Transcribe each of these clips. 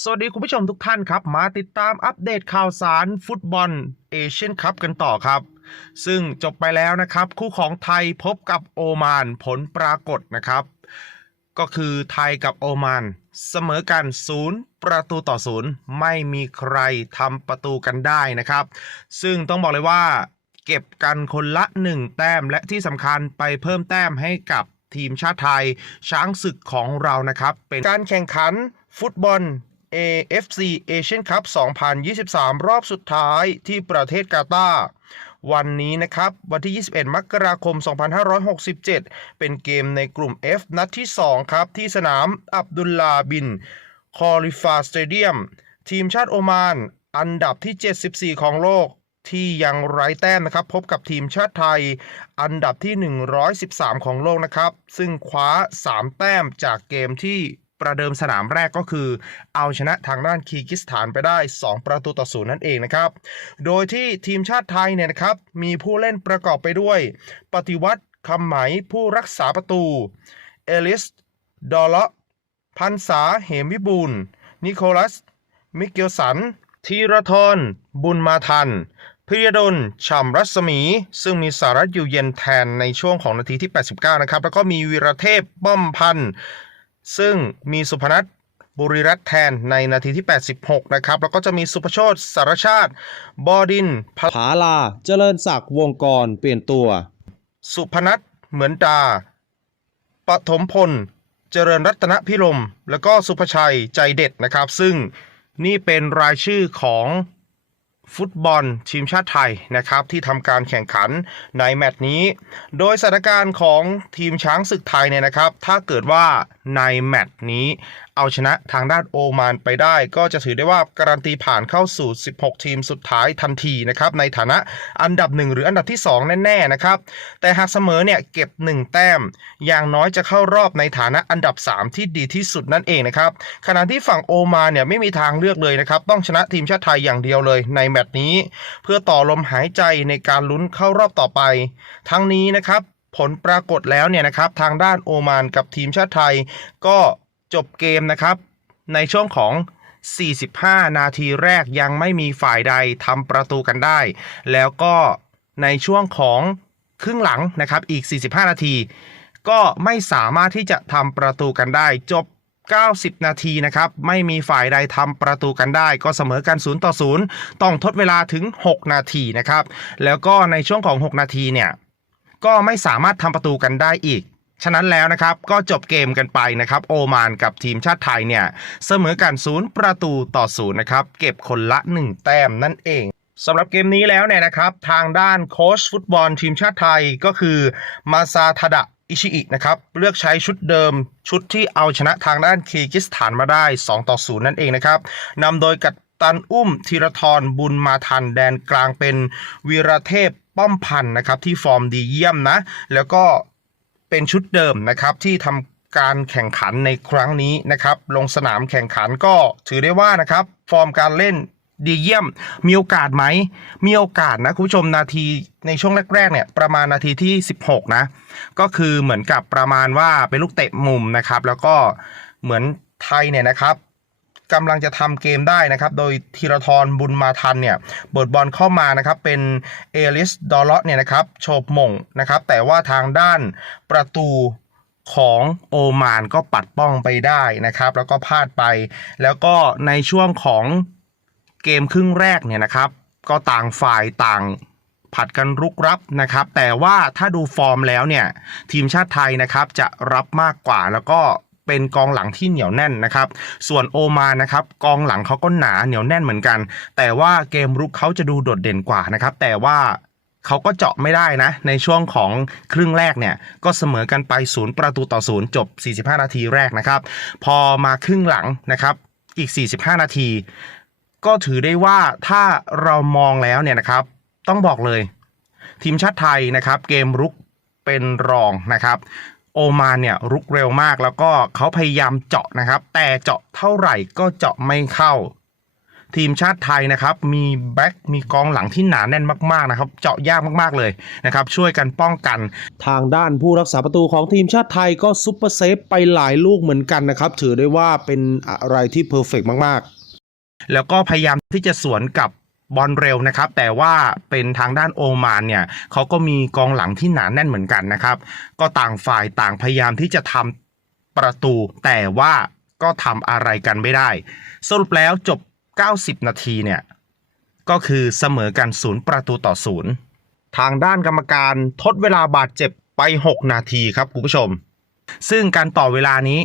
สวัสดีคุณผู้ชมทุกท่านครับ มาติดตามอัปเดตข่าวสารฟุตบอลเอเชียนคัพกันต่อครับ ซึ่งจบไปแล้วนะครับ คู่ของไทยพบกับโอมานผลปรากฏนะครับ ก็คือไทยกับโอมานเสมอกันศูนย์ประตูต่อศูนย์ไม่มีใครทำประตูกันได้นะครับ ซึ่งต้องบอกเลยว่า เก็บกันคนละ 1 แต้มและที่สำคัญไปเพิ่มแต้มให้กับทีมชาติไทยช้างศึกของเรานะครับ เป็นการแข่งขันฟุตบอล AFC Asian Cup 2023 รอบสุดท้ายที่ประเทศกาตาร์วันนี้นะครับ วันที่ 21 มกราคม 2567 เป็นเกมในกลุ่ม F นัดที่ 2 ครับ ที่สนามอับดุลลาบิน คอลิฟาสเตเดียม ทีมชาติโอมาน อันดับที่ 74 ของโลกที่ยังไร้แต้มนะครับ พบกับทีมชาติไทย อันดับที่ 113 ของโลกนะครับ ซึ่งคว้า 3 แต้มจากเกมที่ ประเดิมสนามแรกก็คือ เอาชนะทางด้านคีกิสถานไปได้ 2 ประตูต่อศูนย์นั่นเองนะครับ โดยที่ทีมชาติไทยเนี่ยนะครับมีผู้เล่นประกอบไปด้วย ปฏิวัติคำไหมผู้รักษาประตู เอลิส ดอลเลาะพันษาเหมวิบูลนิโคลัส มิเกลสัน ธีรทร บุญมาทันพิยดลฉ่ำรัศมี ซึ่งมีสารัตอยู่เย็นแทนในช่วงของนาทีที่ 89 นะครับ แล้วก็มีวีรเทพป้อมพันธ์ ซึ่งมีสุพนัทบุรีรัตน์แทนในนาทีที่ 86 นะครับ แล้วก็จะมีสุภโชตสารชาติ บอดินพผาลา เจริญศักดิ์วงกร เปลี่ยนตัว สุพนัทเหมือนดาปฐมพล เจริญรัตนพิรม แล้วก็สุภชัยใจเด็ดนะครับ ซึ่งนี่เป็นรายชื่อของ ฟุตบอลทีมชาติไทยนะครับที่ทำการแข่งขันในแมตช์นี้ โดยสถานการณ์ของทีมช้างศึกไทยเนี่ยนะครับ ถ้าเกิดว่าในแมตช์นี้ เอาชนะทางด้านโอมานไปได้ ก็จะถือได้ว่าการันตีผ่านเข้าสู่ 16 ทีมสุดท้ายทันทีนะครับในฐานะอันดับ 1 หรืออันดับที่ 2 แน่ๆนะครับ แต่หากเสมอเนี่ยเก็บ 1 แต้ม อย่างน้อยจะเข้ารอบในฐานะอันดับ 3 ที่ดีที่สุดนั่นเองนะครับขณะที่ฝั่งโอมานเนี่ยไม่มีทางเลือกเลยนะครับต้องชนะทีมชาติไทยอย่างเดียวเลยในแมตช์นี้ เพื่อต่อลมหายใจในการลุ้นเข้ารอบต่อไป ทั้งนี้นะครับผลปรากฏแล้วเนี่ยนะครับทางด้านโอมานกับทีมชาติไทย ก็จบเกมนะครับ ในช่วงของ 45 นาทีแรกยังไม่มีฝ่ายใดทำประตูกันได้ แล้วก็ในช่วงของครึ่งหลังนะครับอีก 45 นาที ก็ไม่สามารถที่จะทำประตูกันได้ จบ 90 นาทีนะครับ ไม่มีฝ่ายใดทำประตูกันได้ ก็เสมอกัน 0 ต่อ 0 ต้องทดเวลาถึง 6 นาทีนะครับ แล้วก็ในช่วงของ 6 นาทีเนี่ย ก็ไม่สามารถทำประตูกันได้อีก ฉะนั้นแล้วนะครับ ก็จบเกมกันไปนะครับ โอมานกับทีมชาติไทยเนี่ย เสมอกันศูนย์ประตูต่อศูนย์นะครับ เก็บคนละ 1 แต้มนั่นเองสำหรับเกมนี้แล้วเนี่ยนะครับ ทางด้านโค้ชฟุตบอลทีมชาติไทยก็คือมาซาทาดะ อิชิอินะครับเลือกใช้ชุดเดิมชุดที่เอาชนะทางด้านคีร์กิสถานมาได้ 2 ต่อ 0 นั่นเองนะครับนำโดยกัปตันอุ้มธีรทรบุญมาทันแดนกลางเป็นวีรเทพป้อมพันธ์นะครับที่ฟอร์มดีเยี่ยมนะ แล้วก็เป็นชุดเดิมนะครับที่ทำการแข่งขันในครั้งนี้นะครับ ลงสนามแข่งขันก็ถือได้ว่านะครับ ฟอร์มการเล่น ดีเยี่ยม มีโอกาสไหม มีโอกาสนะคุณผู้ชมนาทีในช่วงแรกๆเนี่ยประมาณนาทีที่ 16 นะ ก็คือเหมือนกับประมาณว่าเป็นลูกเตะมุมนะครับ แล้วก็เหมือนไทยเนี่ยนะครับกำลังจะทำเกมได้นะครับ โดยธีรทรบุญมาทันเนี่ยเบิดบอลเข้ามานะครับ เป็นเอลิสดอลเลาะเนี่ยนะครับโฉบมงนะครับ แต่ว่าทางด้านประตูของโอมานก็ปัดป้องไปได้นะครับ แล้วก็พลาดไป แล้วก็ในช่วงของ เกมครึ่งแรกเนี่ยนะครับ ก็ต่างฝ่ายต่างผัดกันรุกรับนะครับ แต่ว่าถ้าดูฟอร์มแล้วเนี่ยทีมชาติไทยนะครับจะรับมากกว่าแล้วก็เป็นกองหลังที่เหนียวแน่นนะครับ ส่วนโอมานนะครับกองหลังเขาก็หนาเหนียวแน่นเหมือนกัน แต่ว่าเกมรุกเขาจะดูโดดเด่นกว่านะครับ แต่ว่าเขาก็เจาะไม่ได้นะ ในช่วงของครึ่งแรกเนี่ย ก็เสมอกันไปศูนย์ประตูต่อศูนย์จบ 45 นาทีแรกนะครับ พอมาครึ่งหลังนะครับอีก 45 นาที ก็ถือได้ว่าถ้าเรามองแล้วเนี่ยนะครับ ต้องบอกเลย ทีมชาติไทยนะครับ เกมรุกเป็นรองนะครับ โอมานเนี่ยรุกเร็วมากแล้วก็เขาพยายามเจาะนะครับ แต่เจาะเท่าไหร่ก็เจาะไม่เข้า ทีมชาติไทยนะครับ มีแบ็กมีกองหลังที่หนาแน่นมากๆนะครับ เจาะยากมากๆเลยนะครับ ช่วยกันป้องกัน ทางด้านผู้รักษาประตูของทีมชาติไทยก็ซุปเปอร์เซฟไปหลายลูกเหมือนกันนะครับ ถือได้ว่าเป็นอะไรที่เพอร์เฟกมากๆ แล้วก็พยายามที่จะสวนกับบอลเร็วนะครับ แต่ว่าเป็นทางด้านโอมานเนี่ยเขาก็มีกองหลังที่หนาแน่นเหมือนกันนะครับ ก็ต่างฝ่ายต่างพยายามที่จะทำประตู แต่ว่าก็ทำอะไรกันไม่ได้ สรุปแล้วจบ 90 นาทีเนี่ยก็คือเสมอกันศูนย์ประตูต่อศูนย์ทางด้านกรรมการทดเวลาบาดเจ็บไป 6 นาทีครับคุณผู้ชม ซึ่งการต่อเวลานี้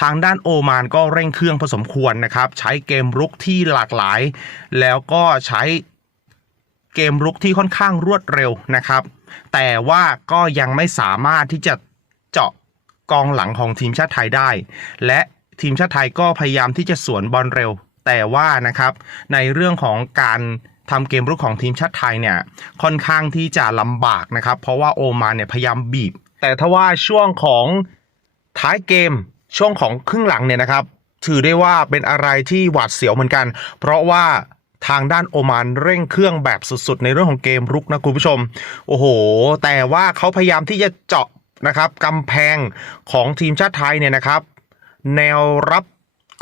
ทางด้านโอมานก็เร่งเครื่องพอสมควรนะครับ ใช้เกมรุกที่หลากหลาย แล้วก็ใช้เกมรุกที่ค่อนข้างรวดเร็วนะครับ แต่ว่าก็ยังไม่สามารถที่จะเจาะกองหลังของทีมชาติไทยได้ และทีมชาติไทยก็พยายามที่จะสวนบอลเร็ว แต่ว่านะครับในเรื่องของการทำเกมรุกของทีมชาติไทยเนี่ยค่อนข้างที่จะลำบากนะครับ เพราะว่าโอมานเนี่ยพยายามบีบ แต่ถ้าว่าช่วงของท้ายเกม ช่วงของครึ่งหลังเนี่ยนะครับ ถือได้ว่าเป็นอะไรที่หวาดเสียวเหมือนกัน เพราะว่าทางด้านโอมานเร่งเครื่องแบบสุดๆ ในเรื่องของเกมรุกนะคุณผู้ชม โอ้โห แต่ว่าเขาพยายามที่จะเจาะนะครับกำแพงของทีมชาติไทยเนี่ยนะครับ แนวรับ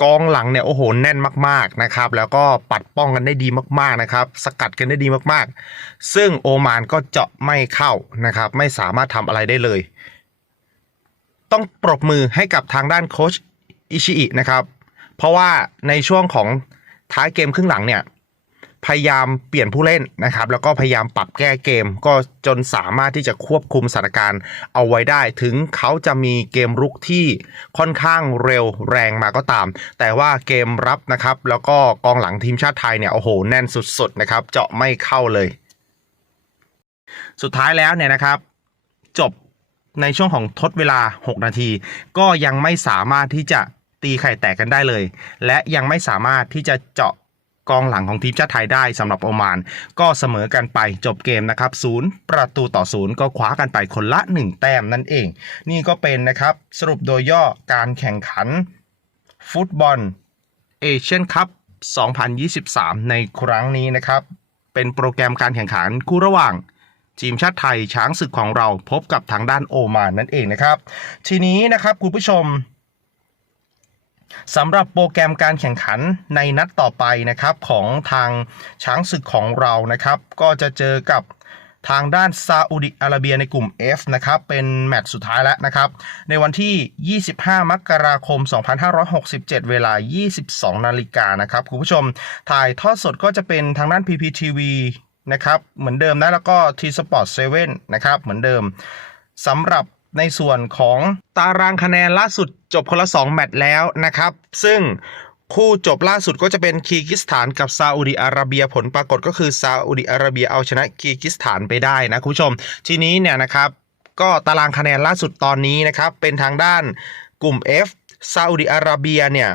กองหลังเนี่ยโอ้โหแน่นมากๆนะครับ แล้วก็ปัดป้องกันได้ดีมากๆนะครับ สกัดกันได้ดีมากๆ ซึ่งโอมานก็เจาะไม่เข้านะครับ ไม่สามารถทำอะไรได้เลย ต้องปรบมือให้กับทางด้านโคชอิชิอินะครับ เพราะว่าในช่วงของท้ายเกมครึ่งหลังเนี่ยพยายามเปลี่ยนผู้เล่นนะครับ แล้วก็พยายามปรับแก้เกม ก็จนสามารถที่จะควบคุมสถานการณ์เอาไว้ได้ ถึงเขาจะมีเกมรุกที่ค่อนข้างเร็วแรงมาก็ตาม แต่ว่าเกมรับนะครับ แล้วก็กองหลังทีมชาติไทยเนี่ยโอ้โหแน่นสุดๆนะครับ เจาะไม่เข้าเลย สุดท้ายแล้วเนี่ยนะครับ จบ ในช่วงของทดเวลา 6 นาที ก็ยังไม่สามารถที่จะตีไข่แตกกันได้เลย และยังไม่สามารถที่จะเจาะกองหลังของทีมชาติไทยได้สำหรับโอมาน ก็เสมอกันไปจบเกมนะครับศูนย์ประตูต่อศูนย์ก็คว้ากันไปคนละ 1 แต้มนั่นเอง นี่ก็เป็นนะครับสรุปโดยย่อการแข่งขัน ฟุตบอลเอเชียนคัพ2023 ในครั้งนี้นะครับ เป็นโปรแกรมการแข่งขันคู่ระหว่าง ทีมชาติไทยช้างศึกของเราพบกับทางด้านโอมานนั่นเองนะครับ ทีนี้นะครับคุณผู้ชมสำหรับโปรแกรมการแข่งขันในนัดต่อไปนะครับของทางช้างศึกของเรานะครับ ก็จะเจอกับทางด้านซาอุดิอาระเบียในกลุ่ม F นะครับ เป็นแมตช์สุดท้ายแล้วนะครับ ในวันที่ 25 มกราคม 2567 เวลา 22 นาฬิกานะครับ คุณผู้ชม ถ่ายทอดสดก็จะเป็นทางด้าน PPTV นะครับ เหมือนเดิมนะ แล้วก็ T Sport 7 นะครับ เหมือนเดิมสำหรับในส่วนของตารางคะแนนล่าสุดจบคนละ 2 แมตช์แล้วนะครับ ซึ่งคู่จบล่าสุดก็จะเป็นคีกิสถานกับซาอุดิอาระเบียผลปรากฏก็คือซาอุดิอาระเบียเอาชนะคีกิสถานไปได้นะคุณผู้ชม ทีนี้เนี่ยนะครับ ก็ตารางคะแนนล่าสุดตอนนี้นะครับ เป็นทางด้านกลุ่ม F ซาอุดิอาระเบียเนี่ย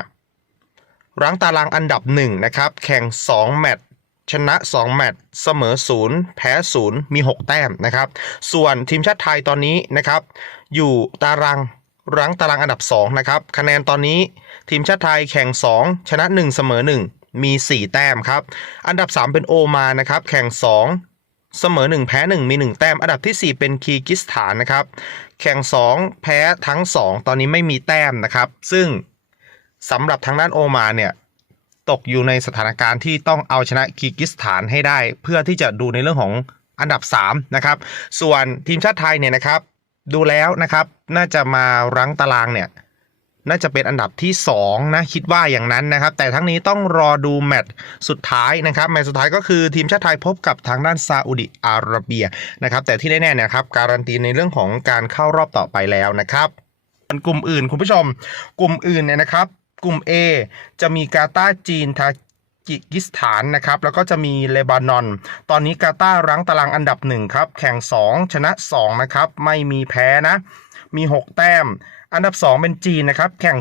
รั้งตารางอันดับ1นะครับแข่ง 2 แมตช์ ชนะ 2 แมตช์เสมอ 0 แพ้ 0 มี 6 แต้มนะครับ ส่วนทีมชาติไทยตอนนี้นะครับ อยู่ตารางรั้งตารางอันดับ 2 นะครับ คะแนนตอนนี้ทีมชาติไทยแข่ง 2 ชนะ 1 เสมอ 1 มี 4 แต้มครับ อันดับ 3 เป็นโอมานนะครับ แข่ง 2 เสมอ 1 แพ้ 1 มี 1 แต้ม อันดับทีสี่ 4 เป็นคีกิสถานนะครับ แข่ง 2 แพ้ทั้ง 2 ตอนนี้ไม่มีแต้มนะครับ ซึ่งสำหรับทางด้านโอมานเนี่ย ตกอยู่ในสถานการณ์ที่ต้องเอาชนะคีร์กิสถานให้ได้ เพื่อที่จะดูในเรื่องของอันดับ3นะครับส่วนทีมชาติไทยเนี่ยนะครับดูแล้วนะครับน่าจะมารั้งตารางเนี่ยน่าจะเป็นอันดับที่2นะคิดว่าอย่างนั้นนะครับ แต่ทั้งนี้ต้องรอดูแมตช์สุดท้ายนะครับแมตช์สุดท้ายก็คือทีมชาติไทยพบกับทางด้านซาอุดิอาระเบียนะครับแต่ที่แน่ๆเนะครับการันตีในเรื่องของการเข้ารอบต่อไปแล้วนะครับส่วนกลุ่มอื่นคุณผู้ชม กลุ่มอื่นเนี่ยนะครับ กลุ่ม A จะมีกาตาร์จีนทาจิกิสถานนะครับแล้วก็จะมีเลบานอน ตอนนี้กาตาร์รั้งตารางอันดับหนึ่งครับแข่ง 2 ชนะ 2 นะครับไม่มีแพ้นะ มี 6 แต้ม อันดับ 2 เป็นจีนนะครับแข่ง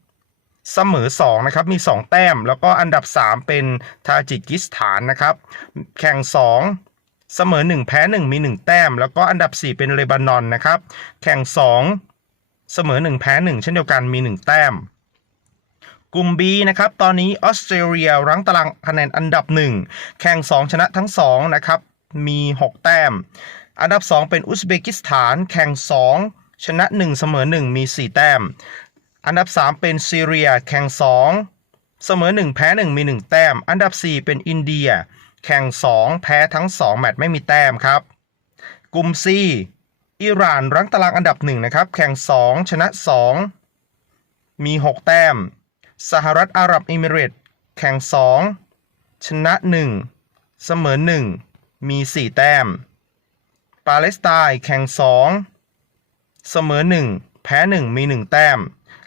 2เสมอ2นะครับมี 2 แต้ม แล้วก็อันดับ 3 เป็นทาจิกิสถานนะครับแข่ง 2 เสมอ 1 แพ้ 1 มี 1 แต้ม แล้วก็อันดับ 4 เป็นเลบานอนนะครับแข่ง 2 เสมอ 1 แพ้ 1 เช่นเดียวกันมี 1 แต้ม กลุ่ม B นะครับ ตอนนี้ออสเตรเลียรั้งตารางคะแนนอันดับ 1 แข่ง 2 ชนะทั้ง 2 นะครับ มี 6 แต้ม อันดับ 2 เป็นอุซเบกิสถาน แข่ง 2 ชนะ 1 เสมอ 1 มี 4 แต้ม อันดับ 3 เป็นซีเรีย แข่ง 2 เสมอ 1 แพ้ 1 มี 1 แต้ม อันดับ 4 เป็นอินเดีย แข่ง 2 แพ้ทั้ง 2 แมตช์ไม่มีแต้มครับ กลุ่ม C อิหร่านรั้งตารางอันดับ 1 นะครับ แข่ง 2 ชนะ 2 มี 6 แต้ม สหรัฐอาหรับเอมิเรตส์แข่ง 2 ชนะ 1 เสมอ 1 มี 4 แต้ม ปาเลสไตน์แข่ง 2 เสมอ 1 แพ้ 1 มี 1 แต้ม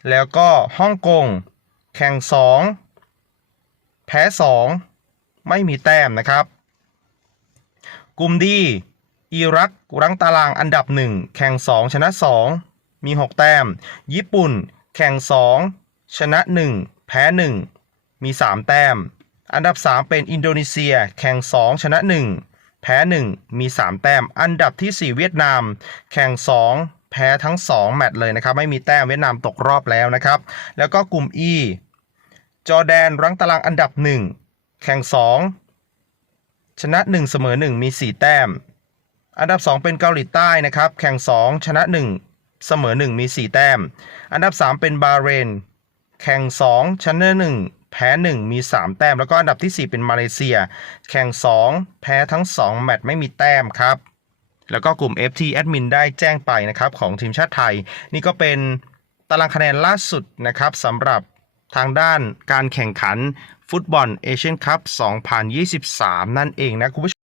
แล้วก็ฮ่องกงแข่ง 2 แพ้ 2 ไม่มีแต้มนะครับ กลุ่มดีอิรักรั้งตารางอันดับ 1 แข่ง 2 ชนะ 2 มี 6 แต้ม ญี่ปุ่น แข่ง 2 ชนะ 1 แพ้ 1 มี 3 แต้ม อันดับ 3 เป็นอินโดนีเซีย แข่ง 2 ชนะ 1 แพ้ 1 มี 3 แต้ม อันดับทีสี่ 4 เวียดนาม แข่ง 2 แพ้ทั้ง 2 แมตช์เลยนะครับ ไม่มีแต้มเวียดนามตกรอบแล้วนะครับ แล้วก็กลุ่ม E จอแดนรั้งตารางอันดับ 1 แข่ง 2 ชนะ 1 เสมอ 1 มี 4 แต้ม อันดับ 2 เป็นเกาหลีใต้นะครับ แข่ง 2 ชนะ 1 เสมอ 1 มี 4 แต้ม อันดับ 3 เป็นบาเรน แข่ง 2 ชนะ1แพ้ 1 มี 3 แต้ม แล้วก็อันดับทีสี่ 4 เป็นมาเลเซีย แข่ง 2 แพ้ทั้ง 2 แมตช์ไม่มีแต้มครับ แล้วก็กลุ่ม FT Admin ได้แจ้งไปนะครับของทีมชาติไทย นี่ก็เป็นตารางคะแนนล่าสุดนะครับสำหรับทางด้านการแข่งขันฟุตบอลเอเชียนคัพ 2023 นั่นเองนะคุณผู้ชม